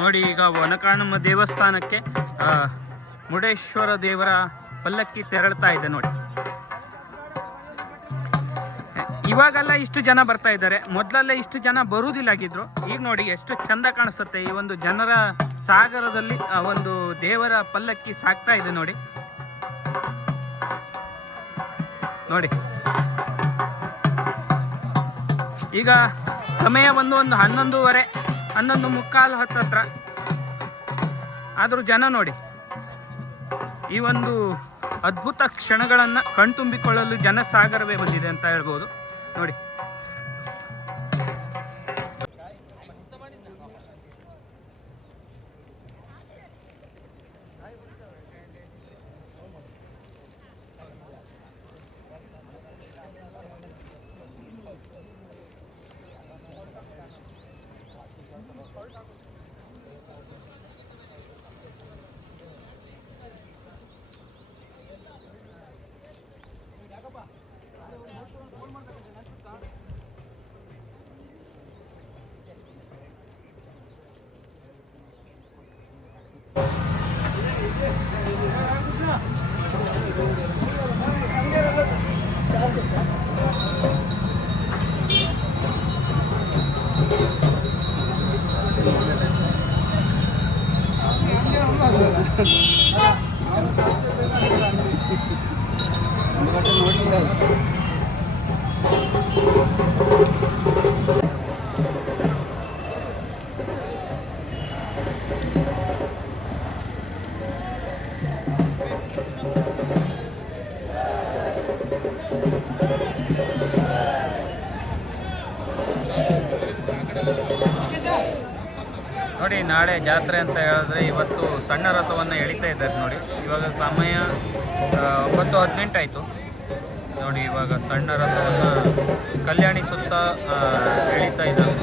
ನೋಡಿ, ಈಗ ವನಕಾನಮ್ಮ ದೇವಸ್ಥಾನಕ್ಕೆ ಮುರುಡೇಶ್ವರ ದೇವರ ಪಲ್ಲಕ್ಕಿ ತೆರಳ್ತಾ ಇದೆ ನೋಡಿ. ಇವಾಗೆಲ್ಲ ಇಷ್ಟು ಜನ ಬರ್ತಾ ಇದ್ದಾರೆ, ಮೊದಲಲ್ಲೇ ಇಷ್ಟು ಜನ ಬರುವುದಿಲ್ಲಾಗಿದ್ರು. ಈಗ ನೋಡಿ ಎಷ್ಟು ಚಂದ ಕಾಣಿಸುತ್ತೆ. ಈ ಒಂದು ಜನರ ಸಾಗರದಲ್ಲಿ ಒಂದು ದೇವರ ಪಲ್ಲಕ್ಕಿ ಸಾಗ್ತಾ ಇದೆ ನೋಡಿ. ನೋಡಿ, ಈಗ ಸಮಯ ಒಂದು 11:30, 11:45 ಹತ್ತತ್ರ ಆದರೂ ಜನ ನೋಡಿ. ಈ ಒಂದು ಅದ್ಭುತ ಕ್ಷಣಗಳನ್ನು ಕಣ್ತುಂಬಿಕೊಳ್ಳಲು ಜನಸಾಗರವೇ ಬಂದಿದೆ ಅಂತ ಹೇಳ್ಬೋದು ನೋಡಿ. ನೋಡಿ, ನಾಳೆ ಜಾತ್ರೆ ಅಂತ ಹೇಳಿದ್ರೆ ಇವತ್ತು ಸಣ್ಣ ರಥವನ್ನು ಎಳಿತಾ ಇದ್ದಾರೆ ನೋಡಿ. ಇವಾಗ ಸಮಯ 9:18 ಆಯಿತು ನೋಡಿ. ಇವಾಗ ಸಣ್ಣ ರಥವನ್ನು ಕಲ್ಯಾಣಿ ಸುತ್ತ ಎಳಿತಾ ಇದ್ದಾರೆ.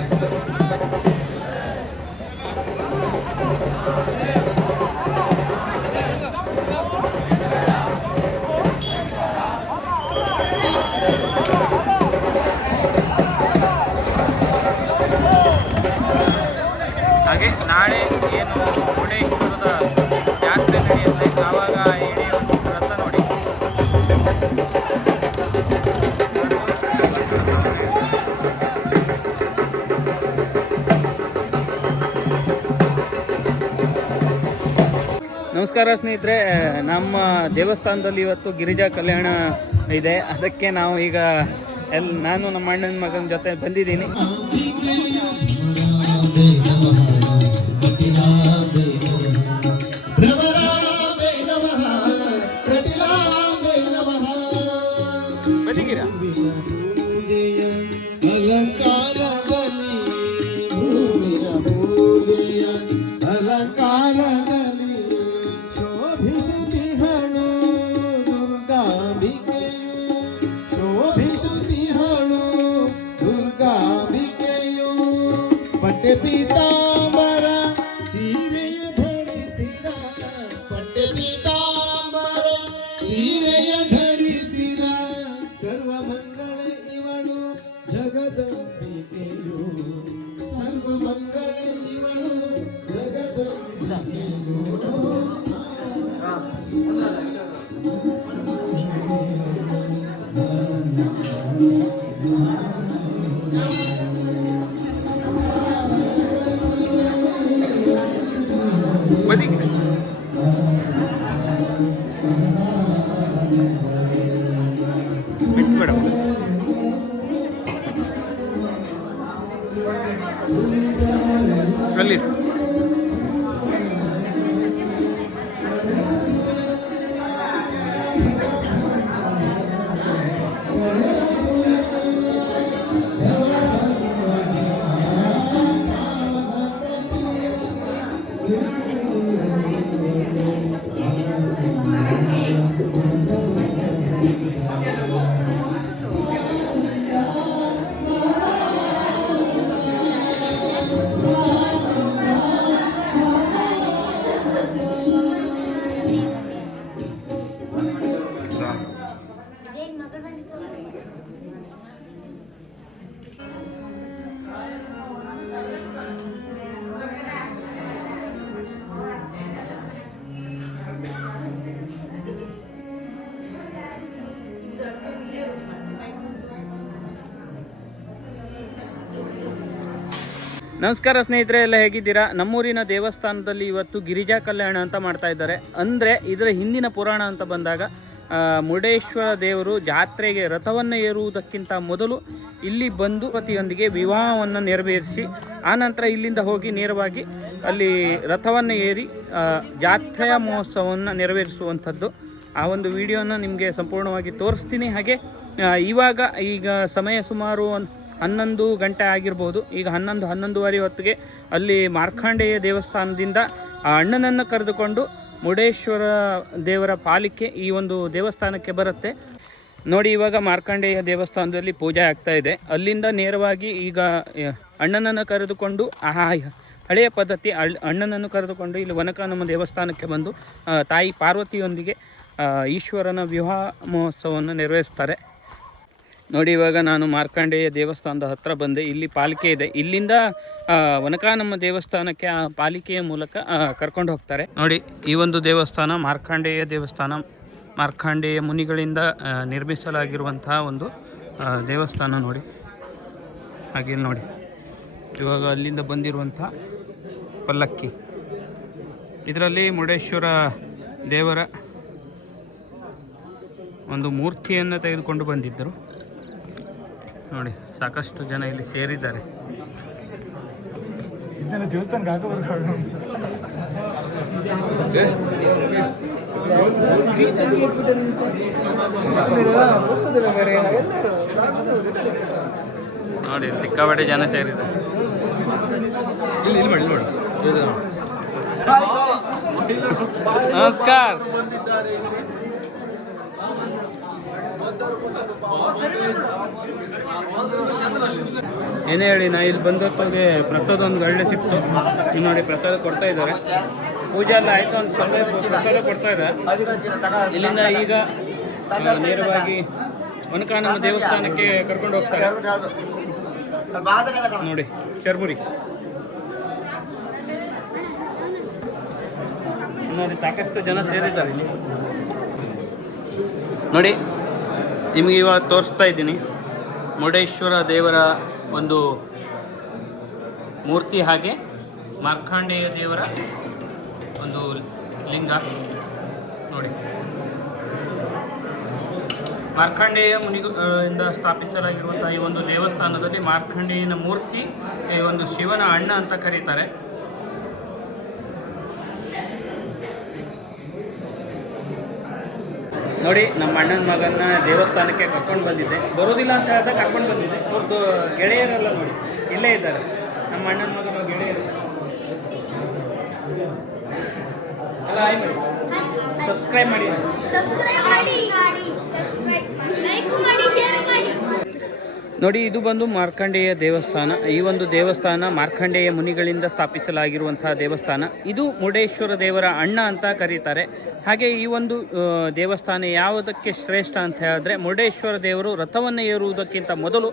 ಹಾಗೆ ನಾಳೆ ಏನು ಮುರುಡೇಶ್ವರದ ಜಾತ್ರೆ ನಡೆಯುತ್ತೆ, ಆವಾಗ ಎಳೆಯುವಂಥ ರಥ ನೋಡಿ. ನಮಸ್ಕಾರ ಸ್ನೇಹಿತರೆ, ನಮ್ಮ ದೇವಸ್ಥಾನದಲ್ಲಿ ಇವತ್ತು ಗಿರಿಜಾ ಕಲ್ಯಾಣ ಇದೆ. ಅದಕ್ಕೆ ನಾವು ಈಗ ನಾನು ನಮ್ಮ ಅಣ್ಣನ ಮಗನ ಜೊತೆ ಬಂದಿದ್ದೀನಿ. ಪೀತಾಂಬರ ಸೀರೆಯ ಧರಿಸಿದ, ಪಟ್ಟೆ ಪೀತಾಂಬರ ಸೀರೆಯ ಧರಿಸಿದ, ಸರ್ವಮಂಗಳ ಇವಳು ಜಗದಂಬಿಕೆಯು, ಸರ್ವಮಂಗಳ ಇವಳು ಜಗದಂಬಿಕೆಯು. ಅಲ್ಲಿ ನಮಸ್ಕಾರ ಸ್ನೇಹಿತರೆ, ಎಲ್ಲ ಹೇಗಿದ್ದೀರಾ? ನಮ್ಮೂರಿನ ದೇವಸ್ಥಾನದಲ್ಲಿ ಇವತ್ತು ಗಿರಿಜಾ ಕಲ್ಯಾಣ ಅಂತ ಮಾಡ್ತಾ ಇದ್ದಾರೆ. ಅಂದರೆ ಇದರ ಹಿಂದಿನ ಪುರಾಣ ಅಂತ ಬಂದಾಗ ಮುರುಡೇಶ್ವರ ದೇವರು ಜಾತ್ರೆಗೆ ರಥವನ್ನು ಏರುವುದಕ್ಕಿಂತ ಮೊದಲು ಇಲ್ಲಿ ಬಂದು ಪತಿಯೊಂದಿಗೆ ವಿವಾಹವನ್ನು ನೆರವೇರಿಸಿ ಆನಂತರ ಇಲ್ಲಿಂದ ಹೋಗಿ ನೇರವಾಗಿ ಅಲ್ಲಿ ರಥವನ್ನು ಏರಿ ಜಾತ್ರೆಯ ಮಹೋತ್ಸವವನ್ನು ನೆರವೇರಿಸುವಂಥದ್ದು. ಆ ಒಂದು ವಿಡಿಯೋನ ನಿಮಗೆ ಸಂಪೂರ್ಣವಾಗಿ ತೋರಿಸ್ತೀನಿ. ಹಾಗೆ ಈಗ ಸಮಯ ಸುಮಾರು 11 ಗಂಟೆ ಆಗಿರ್ಬೋದು. ಈಗ 11:30 ಹೊತ್ತಿಗೆ ಅಲ್ಲಿ ಮಾರ್ಕಾಂಡೇಯ ದೇವಸ್ಥಾನದಿಂದ ಆ ಅಣ್ಣನನ್ನು ಕರೆದುಕೊಂಡು ಮುರುಡೇಶ್ವರ ದೇವರ ಪಾಲಿಕೆ ಈ ಒಂದು ದೇವಸ್ಥಾನಕ್ಕೆ ಬರುತ್ತೆ ನೋಡಿ. ಇವಾಗ ಮಾರ್ಕಾಂಡೇಯ ದೇವಸ್ಥಾನದಲ್ಲಿ ಪೂಜೆ ಆಗ್ತಾ ಇದೆ. ಅಲ್ಲಿಂದ ನೇರವಾಗಿ ಈಗ ಅಣ್ಣನನ್ನು ಕರೆದುಕೊಂಡು ಹಳೆಯ ಪದ್ಧತಿ ಅಣ್ಣನನ್ನು ಕರೆದುಕೊಂಡು ಇಲ್ಲಿ ವನಕಾನಮ್ಮ ದೇವಸ್ಥಾನಕ್ಕೆ ಬಂದು ತಾಯಿ ಪಾರ್ವತಿಯೊಂದಿಗೆ ಈಶ್ವರನ ವಿವಾಹ ಮಹೋತ್ಸವವನ್ನು ನೆರವೇರಿಸ್ತಾರೆ ನೋಡಿ. ಇವಾಗ ನಾನು ಮಾರ್ಕಾಂಡೇಯ ದೇವಸ್ಥಾನದ ಹತ್ತಿರ ಬಂದೆ. ಇಲ್ಲಿ ಪಾಲಿಕೆ ಇದೆ. ಇಲ್ಲಿಂದ ವನಕಾನಮ್ಮ ದೇವಸ್ಥಾನಕ್ಕೆ ಆ ಪಾಲಿಕೆಯ ಮೂಲಕ ಕರ್ಕೊಂಡು ಹೋಗ್ತಾರೆ ನೋಡಿ. ಈ ಒಂದು ದೇವಸ್ಥಾನ ಮಾರ್ಕಾಂಡೇಯ ದೇವಸ್ಥಾನ, ಮಾರ್ಕಾಂಡೇಯ ಮುನಿಗಳಿಂದ ನಿರ್ಮಿಸಲಾಗಿರುವಂತಹ ಒಂದು ದೇವಸ್ಥಾನ ನೋಡಿ. ಹಾಗೆ ನೋಡಿ, ಇವಾಗ ಅಲ್ಲಿಂದ ಬಂದಿರುವಂಥ ಪಲ್ಲಕ್ಕಿ, ಇದರಲ್ಲಿ ಮುರುಡೇಶ್ವರ ದೇವರ ಒಂದು ಮೂರ್ತಿಯನ್ನು ತೆಗೆದುಕೊಂಡು ಬಂದಿದ್ದರು ನೋಡಿ. ಸಾಕಷ್ಟು ಜನ ಇಲ್ಲಿ ಸೇರಿದ್ದಾರೆ. ನೋಡಿ ಸಿಕ್ಕಾಪಟ್ಟೆ ಜನ ಸೇರಿದ್ದಾರೆ. ನಮಸ್ಕಾರ. ಏನೇ ಹೇಳಿ, ನಾ ಇಲ್ಲಿ ಬಂದೊತ್ತಿಗೆ ಪ್ರಸಾದ ಒಂದು ಒಳ್ಳೆ ಸಿಕ್ತು. ಇಲ್ಲಿ ನೋಡಿ ಪ್ರಸಾದ ಕೊಡ್ತಾ ಇದ್ದಾರೆ. ಪೂಜೆ ಎಲ್ಲ ಆಯಿತು, ಒಂದು ಸ್ವಲ್ಪ ಪ್ರಸಾದ ಕೊಡ್ತಾ ಇದ್ದಾರೆ. ಇಲ್ಲಿಂದ ಈಗ ನೇರವಾಗಿ ವನಕಾನಮ್ಮ ದೇವಸ್ಥಾನಕ್ಕೆ ಕರ್ಕೊಂಡು ಹೋಗ್ತಾರೆ ನೋಡಿ. ಚರ್ಮುರಿ ನೋಡಿ, ಸಾಕಷ್ಟು ಜನ ಸೇರಿದ್ದಾರೆ ಇಲ್ಲಿ ನೋಡಿ. ನಿಮಗೆ ಇವಾಗ ತೋರಿಸ್ತಾ ಇದ್ದೀನಿ ಮುರುಡೇಶ್ವರ ದೇವರ ಒಂದು ಮೂರ್ತಿ, ಹಾಗೆ ಮಾರ್ಕಾಂಡೇಯ ದೇವರ ಒಂದು ಲಿಂಗ ನೋಡಿ. ಮಾರ್ಕಾಂಡೇಯ ಮುನಿಗಳಿಂದ ಸ್ಥಾಪಿಸಲಾಗಿರುವಂಥ ಈ ಒಂದು ದೇವಸ್ಥಾನದಲ್ಲಿ ಮಾರ್ಕಾಂಡೇಯನ ಮೂರ್ತಿ ಈ ಒಂದು ಶಿವನ ಅಣ್ಣ ಅಂತ ಕರೀತಾರೆ. ನೋಡಿ, ನಮ್ಮ ಅಣ್ಣನ ಮಗನ ದೇವಸ್ಥಾನಕ್ಕೆ ಕರ್ಕೊಂಡು ಬಂದಿದ್ದೆ. ಬರೋದಿಲ್ಲ ಅಂತ ಹೇಳಿದಾಗ ಕರ್ಕೊಂಡು ಬಂದಿದ್ದೆ. ಅವ್ರದ್ದು ಗೆಳೆಯರೆಲ್ಲ ನೋಡಿ ಇಲ್ಲೇ ಇದ್ದಾರೆ. ನಮ್ಮ ಅಣ್ಣನ ಮಗನ ಗೆಳೆಯರು ಎಲ್ಲ ಆಯ್ ಮಾಡಿ, ಸಬ್ಸ್ಕ್ರೈಬ್ ಮಾಡಿ. ನೋಡಿ, ಇದು ಬಂದು ಮಾರ್ಕಾಂಡೇಯ ದೇವಸ್ಥಾನ. ಈ ಒಂದು ದೇವಸ್ಥಾನ ಮಾರ್ಕಾಂಡೇಯ ಮುನಿಗಳಿಂದ ಸ್ಥಾಪಿಸಲಾಗಿರುವಂತಹ ದೇವಸ್ಥಾನ. ಇದು ಮುರುಡೇಶ್ವರ ದೇವರ ಅಣ್ಣ ಅಂತ ಕರೀತಾರೆ. ಹಾಗೆ ಈ ಒಂದು ದೇವಸ್ಥಾನ ಯಾವುದಕ್ಕೆ ಶ್ರೇಷ್ಠ ಅಂತ ಹೇಳಿದ್ರೆ, ಮುರುಡೇಶ್ವರ ದೇವರು ರಥವನ್ನು ಏರುವುದಕ್ಕಿಂತ ಮೊದಲು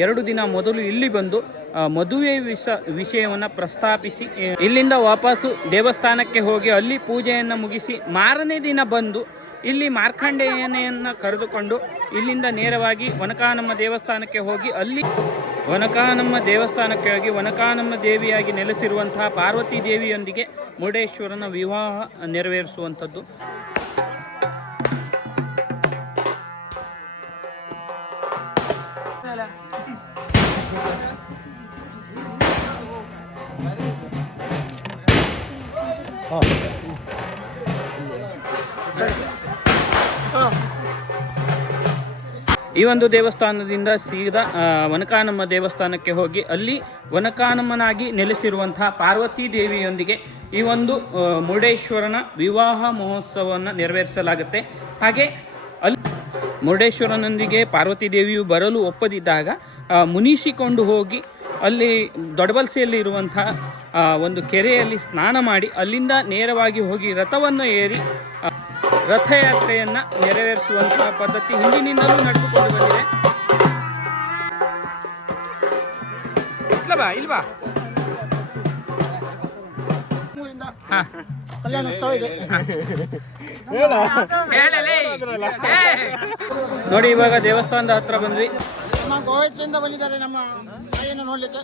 2 ದಿನ ಮೊದಲು ಇಲ್ಲಿ ಬಂದು ಮದುವೆ ವಿಷಯವನ್ನು ಪ್ರಸ್ತಾಪಿಸಿ ಇಲ್ಲಿಂದ ವಾಪಸ್ಸು ದೇವಸ್ಥಾನಕ್ಕೆ ಹೋಗಿ ಅಲ್ಲಿ ಪೂಜೆಯನ್ನು ಮುಗಿಸಿ ಮಾರನೇ ದಿನ ಬಂದು ಇಲ್ಲಿ ಮಾರ್ಕಾಂಡೇಯನೆಯನ್ನು ಕರೆದುಕೊಂಡು ಇಲ್ಲಿಂದ ನೇರವಾಗಿ ವನಕಾನಮ್ಮ ದೇವಸ್ಥಾನಕ್ಕೆ ಹೋಗಿ ಅಲ್ಲಿ ವನಕಾನಮ್ಮ ದೇವಸ್ಥಾನಕ್ಕೆ ಹೋಗಿ ವನಕಾನಮ್ಮ ದೇವಿಯಾಗಿ ನೆಲೆಸಿರುವಂತಹ ಪಾರ್ವತಿ ದೇವಿಯೊಂದಿಗೆ ಮುರುಡೇಶ್ವರನ ವಿವಾಹ ನೆರವೇರಿಸುವಂಥದ್ದು. ಈ ಒಂದು ದೇವಸ್ಥಾನದಿಂದ ಸೀದಾ ವನಕಾನಮ್ಮ ದೇವಸ್ಥಾನಕ್ಕೆ ಹೋಗಿ ಅಲ್ಲಿ ವನಕಾನಮ್ಮನಾಗಿ ನೆಲೆಸಿರುವಂತಹ ಪಾರ್ವತಿ ದೇವಿಯೊಂದಿಗೆ ಈ ಒಂದು ಮುರುಡೇಶ್ವರನ ವಿವಾಹ ಮಹೋತ್ಸವವನ್ನು ನೆರವೇರಿಸಲಾಗುತ್ತೆ. ಹಾಗೆ ಅಲ್ಲಿ ಮುರುಡೇಶ್ವರನೊಂದಿಗೆ ಪಾರ್ವತಿ ದೇವಿಯು ಬರಲು ಒಪ್ಪದಿದ್ದಾಗ ಮುನಿಸಿಕೊಂಡು ಹೋಗಿ ಅಲ್ಲಿ ದೊಡ್ಡಬಲ್ಸೆಯಲ್ಲಿ ಇರುವಂತಹ ಒಂದು ಕೆರೆಯಲ್ಲಿ ಸ್ನಾನ ಮಾಡಿ ಅಲ್ಲಿಂದ ನೇರವಾಗಿ ಹೋಗಿ ರಥವನ್ನು ಏರಿ ರಥಯಾತ್ರೆಯನ್ನು ನೆರವೇರಿಸುವಂತಹ ಪದ್ಧತಿ ಹಿಂದಿನಿಂದಲೂ ನಡೆದುಕೊಂಡು ಬಂದಿದೆ. ಇಲ್ವಾ ಕಲ್ಯಾಣೋತ್ಸವ ಇದೆ ನೋಡಿ. ಇವಾಗ ದೇವಸ್ಥಾನದ ಹತ್ರ ಬಂದ್ವಿ. ಗೋವಾದಿಂದ ಬಂದಿದ್ದಾರೆ ನಮ್ಮ ತಾಯಿಯನ್ನು ನೋಡ್ಲಿಕ್ಕೆ.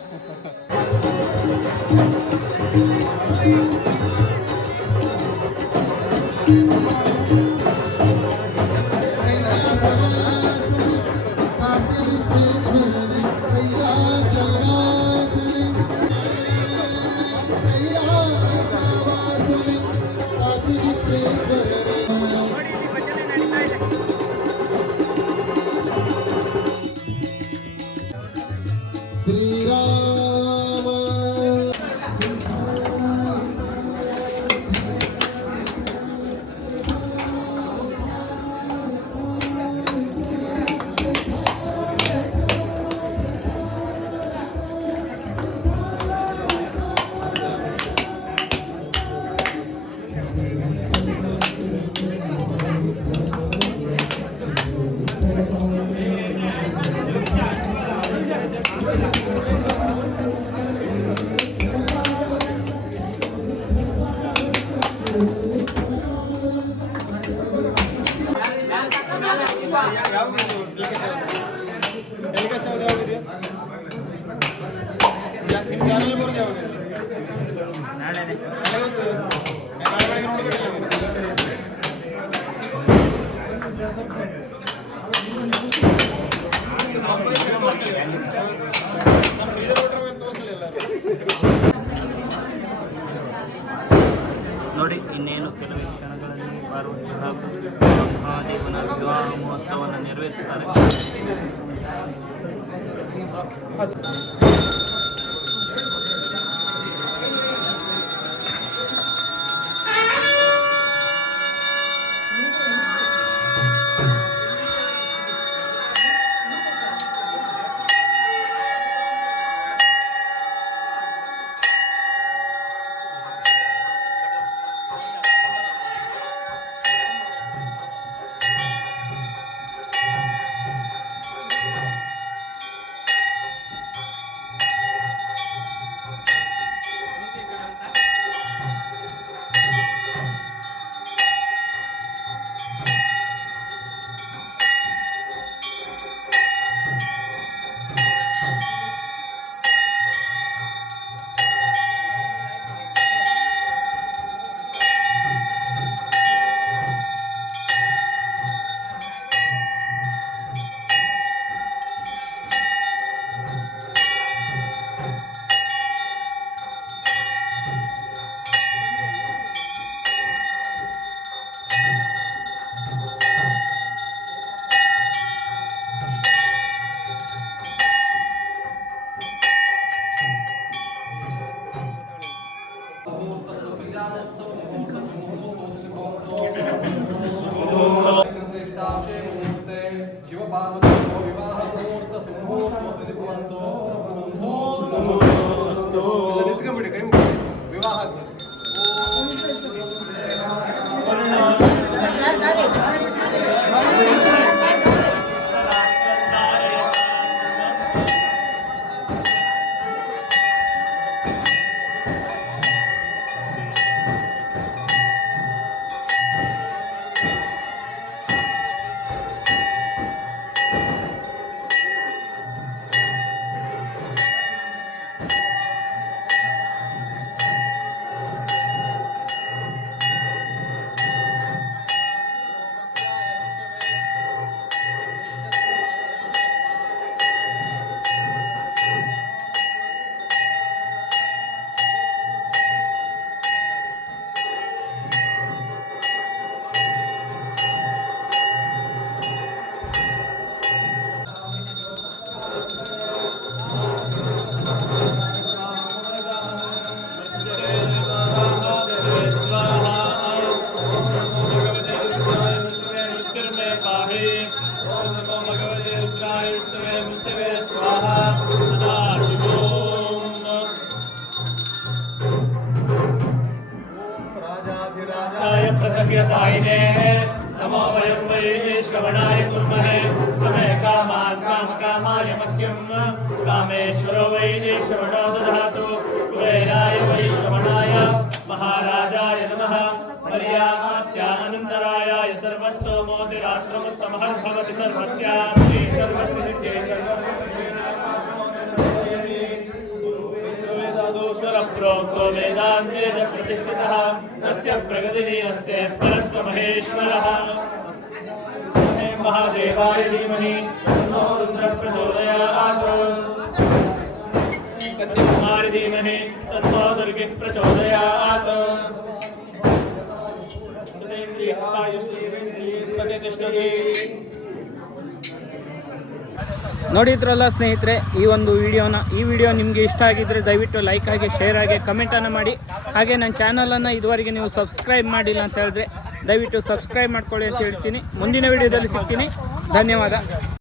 ಶ್ರೀರಾಮ ನಾಳೆನೆ ನೋಡಿ ಇನ್ನೇನು ಕೆಲವೇ ಕ್ಷಣಗಳಲ್ಲಿ ಪಾರ್ವತಿ ಹಾಗೂ ಮಹಾದೇವನ ವಿವಾಹ ಮಹೋತ್ಸವವನ್ನು ನೆರವೇರಿಸುತ್ತಾರೆ. प्रसख्यसायिने नमो वयं वै श्रवणाय कुर्महे समय कामान् कामकामाय मह्यं कामेश्वरो वै श्रवणो दधातु कुबेराय वै श्रवणाय महाराजाय नमः सर्वस्तो मोतिरात्रमुत्तमः भवति सर्वस्याप्ति सर्वस्य सिद्धे सर्वं वेदान्तेन प्रतिष्ठितः तस्य प्रगतिलीनस्य परस्य महेश्वरः महादेवाय धीमहि तन्नो रुद्रः प्रचोदयात् कन्याकुमारी धीमहि तन्नो दुर्गिः प्रचोदयात् ನೋಡಿದ್ರಲ್ಲ ಸ್ನೇಹಿತರೆ ಈ ಒಂದು ವಿಡಿಯೋ ನಿಮಗೆ ಇಷ್ಟ ಆಗಿದ್ರೆ ದಯವಿಟ್ಟು ಲೈಕ್ ಆಗಿ ಶೇರ್ ಆಗಿ ಕಮೆಂಟನ್ನು ಮಾಡಿ. ಹಾಗೆ ನನ್ನ ಚಾನಲನ್ನು ಇದುವರೆಗೆ ನೀವು ಸಬ್ಸ್ಕ್ರೈಬ್ ಮಾಡಿಲ್ಲ ಅಂತ ಹೇಳಿದ್ರೆ ದಯವಿಟ್ಟು ಸಬ್ಸ್ಕ್ರೈಬ್ ಮಾಡ್ಕೊಳ್ಳಿ ಅಂತ ಹೇಳ್ತೀನಿ. ಮುಂದಿನ ವಿಡಿಯೋದಲ್ಲಿ ಸಿಗ್ತೀನಿ. ಧನ್ಯವಾದ.